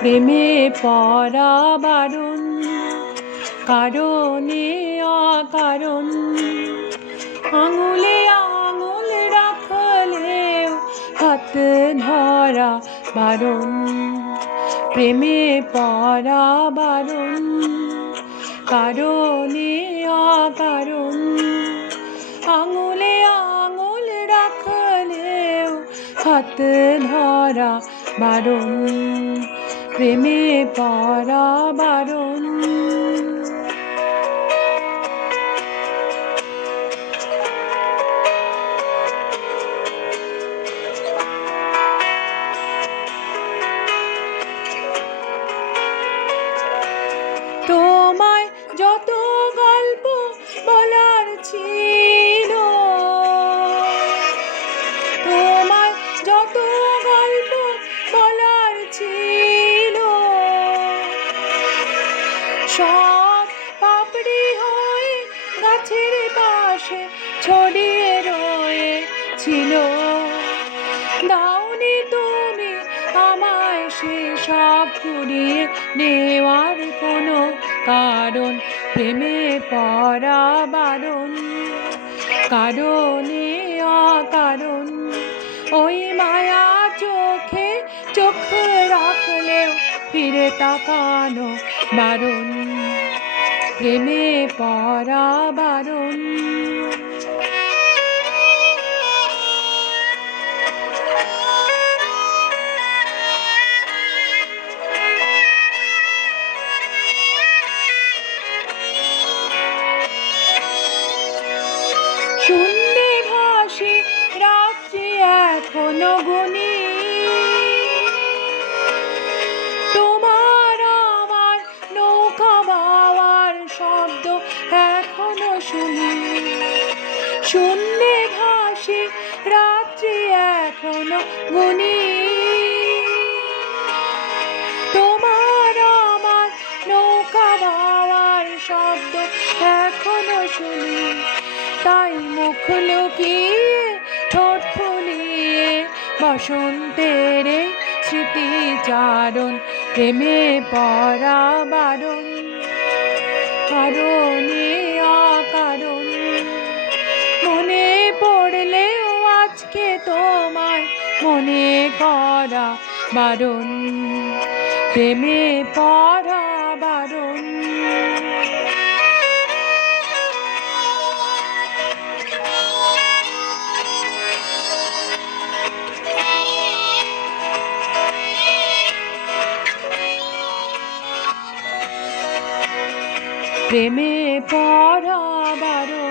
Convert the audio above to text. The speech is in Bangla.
প্রেমে পড়া বারণ, কারণে অকারণ। আঙুলে আঙুল রাখলেও হাত ধরা বারণ, প্রেমে পড়া বারণ, কারণে অকারণ। আঙুলে আঙুল রাখলেও হাত ধরা বারণ, প্রেমে পড়া বারণ। তোমায় যত গল্প বলার ছিল, তোমায় যত গল্প বলার ছিল, সব পাপড়ি হয়ে গাছের পাশে ছড়িয়ে রয়েছিল। দাওনি তুমি আমায় সেসব কুড়িয়ে নেওয়ার কোনো কারণ, প্রেমে পড়া বারণ, কারণে অকারণ। ওই মায়া চোখে চোখ রাখলেও ফিরে তাকানো বারণ, প্রেমে পড়া বারণ। শূন্যে ভাসে রাত্রি এখনো গুনি, তোমার আমার নৌকা বাওয়ার শব্দ এখনো শুনি। শূন্যে ভাসে রাত্রি এখনো গুনি, তোমার আমার নৌকা বাওয়ার শব্দ এখনো শুনি। তাই মুখ লুকিয়ে ঠোঁট ফুলিয়ে বসন্তের স্মৃতিচারণ, প্রেমে পড়া বারণ, কারণে অকারণ। মনে পড়লেও আজকে তোমায় মনে করা বারণ, প্রেমে পড়া বারণ। প্রেমে পড়া বারণ।